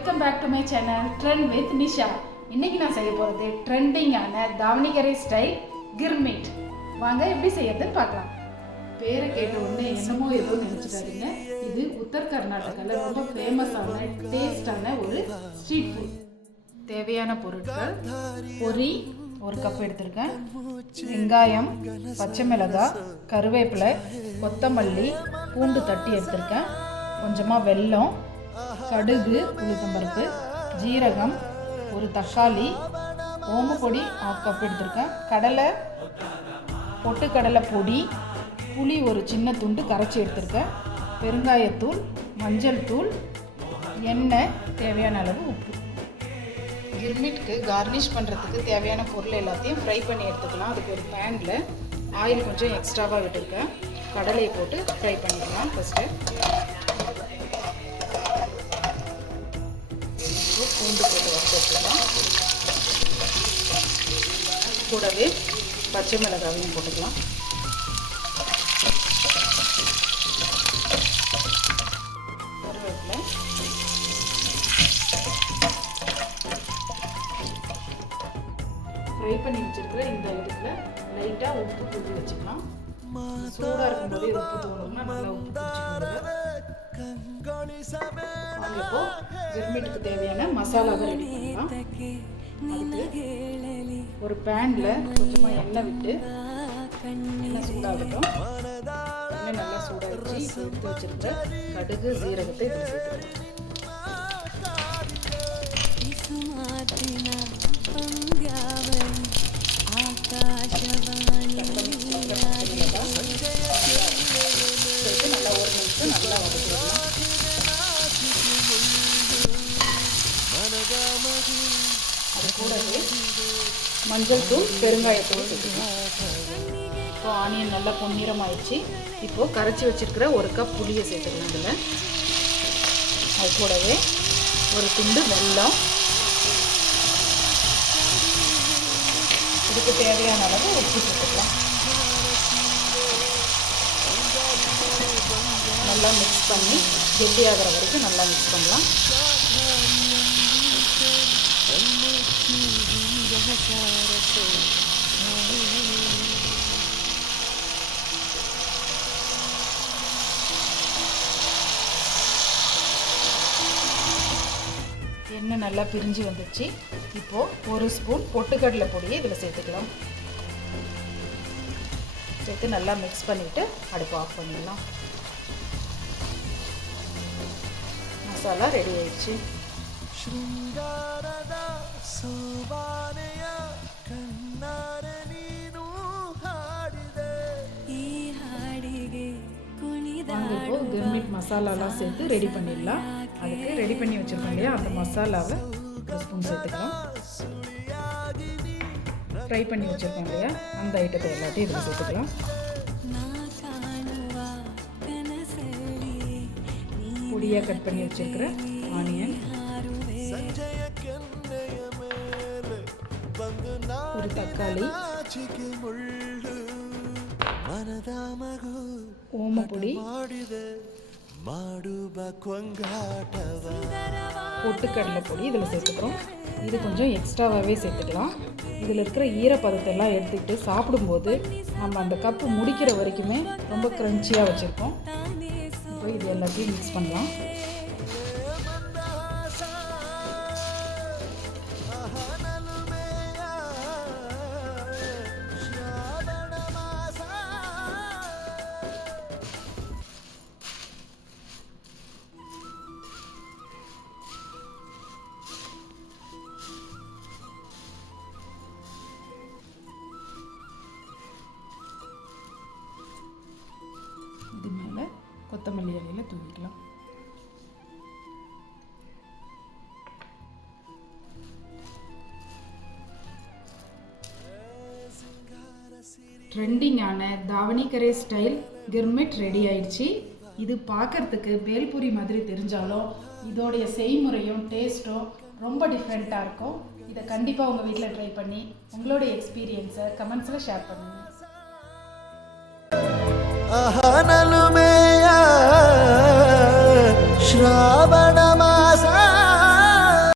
Welcome back to my channel trend with Nisha. இன்னைக்கு நான் செய்ய போகிறது ட்ரெண்டிங்கான தாவணிகரை ஸ்டைல் கிர்மிட். வாங்க எப்படி செய்யறதுன்னு பார்க்கலாம். பேரை கேட்ட உடனே என்னமோ ஏதோ நினச்சிட்டாருங்க. இது உத்தர் கர்நாடகாவில் ரொம்ப ஃபேமஸான டேஸ்டான ஒரு ஸ்ட்ரீட் ஃபுட். தேவையான பொருட்கள்: பொரி 1 கப் எடுத்திருக்கேன், வெங்காயம், பச்சை மிளகாய், கருவேப்பிலை, கொத்தமல்லி, பூண்டு தட்டி எடுத்திருக்கேன், கொஞ்சமாக வெல்லம், கடுகு, உளுத்தம்பருப்பு, ஜீரகம், ஒரு தக்காளி, ஓமப்பொடி 1/2 கப் எடுத்திருக்கேன், கடலை, பொட்டுக்கடலை பொடி, புளி ஒரு சின்ன துண்டு கரைச்சி எடுத்திருக்கேன், பெருங்காயத்தூள், மஞ்சள் தூள், எண்ணெய், தேவையான அளவு உப்பு. கிர்மிட்க்கு கார்னிஷ் பண்ணுறதுக்கு தேவையான பொருள் எல்லாத்தையும் ஃப்ரை பண்ணி எடுத்துக்கலாம். அதுக்கு ஒரு பேனில் ஆயில் கொஞ்சம் எக்ஸ்ட்ராவாக விட்டுருக்கேன். கடலையை போட்டு ஃப்ரை பண்ணிக்கலாம். ஃபஸ்ட்டு பூண்டு போட்டு வச்சுக்கலாம். கூடவே பச்சை மிளகாவையும் போட்டுக்கலாம். கருவேப்பிலை, ஃப்ரை பண்ணி வச்சுருக்கிற இந்த இடத்துல லைட்டாக உப்பு தூவி வச்சுக்கலாம். சூடாக இருக்கும்போது உப்பு தூவணும்னா நல்லா உப்பு பிடிச்சிக்கோங்க. இப்போ கிர்மிட்டுக்கு தேவையான மசாலாவை ரெடி பண்ணலாம். அதுக்கு ஒரு பேனில் கொஞ்சமாக எண்ணெய் விட்டு எண்ணெய் சூடாகட்டும். எண்ணெய் நல்லா சூடாகிடுச்சு. எடுத்து வச்சுருக்க கடுகு, சீரகத்தை இதில் சேர்த்துக்கலாம். நல்லா 1 நிமிஷம் நல்லா வதக்கிடலாம். அது கூடவே மஞ்சள் தூள், பெருங்காயத்தூள் சேர்த்துக்கலாம். இப்போ ஆனியன் நல்லா பொன்னிறமாயிடுச்சு. இப்போது கரைச்சி வச்சுருக்கிற 1 கப் புளியை சேர்த்துக்கலாம். இதில் அது கூடவே ஒரு துண்டு வெல்லம், இதுக்கு தேவையான அளவு உப்பு சேர்த்துக்கலாம். நல்லா மிக்ஸ் பண்ணி கெட்டியாகிற வரைக்கும் நல்லா மிக்ஸ் பண்ணலாம். எண்ணெய் நல்லா பிரிஞ்சு வந்துச்சு. இப்போது 1 ஸ்பூன் பொட்டுக்கடலை பொடியை இதில் சேர்த்துக்கலாம். சேர்த்து நல்லா மிக்ஸ் பண்ணிவிட்டு அடுப்பு ஆஃப் பண்ணிடலாம். மசாலா ரெடி ஆயிடுச்சு. இப்போ கிர்மிட் மசாலாலாம் சேர்த்து ரெடி பண்ணிடலாம். அதுக்கு ரெடி பண்ணி வச்சுருக்கோம் இல்லையா, அந்த மசாலாவை 1 ஸ்பூன் சேர்த்துக்கலாம். ஃப்ரை பண்ணி வச்சுருக்கோம் இல்லையா, அந்த ஐட்டத்தை எல்லாத்தையும் இதில் சேர்த்துக்கலாம். பொடியாக கட் பண்ணி வச்சுருக்கிற ஆனியன், ஒரு தக்காளி, ஓமப்பொடி, பொட்டுக்கடலை பொடி இதில் சேர்த்துக்கிறோம். இது கொஞ்சம் எக்ஸ்ட்ராவாகவே சேர்த்துக்கலாம். இதில் இருக்கிற ஈரப்பதத்தெல்லாம் எடுத்துக்கிட்டு சாப்பிடும்போது நம்ம அந்த கப்பு முடிக்கிற வரைக்குமே ரொம்ப க்ரன்ச்சியாக வச்சுருக்கோம். இப்போ இது எல்லாத்தையும் மிக்ஸ் பண்ணலாம். இது மேலே கொத்தமல்லி இலையில் தூவிக்கலாம். ட்ரெண்டிங்கான தாவணிகரை ஸ்டைல் கிர்மிட் ரெடி ஆயிடுச்சு. இது பார்க்கறதுக்கு பேல்பூரி மாதிரி தெரிஞ்சாலும் இதோடைய செய்முறையும் டேஸ்ட்டும் ரொம்ப டிஃப்ரெண்ட்டாக இருக்கும். இதை கண்டிப்பாக உங்கள் வீட்டில் ட்ரை பண்ணி உங்களுடைய எக்ஸ்பீரியன்ஸை கமெண்ட்ஸில் ஷேர் பண்ணுங்கள். ಶ್ರಾವಣ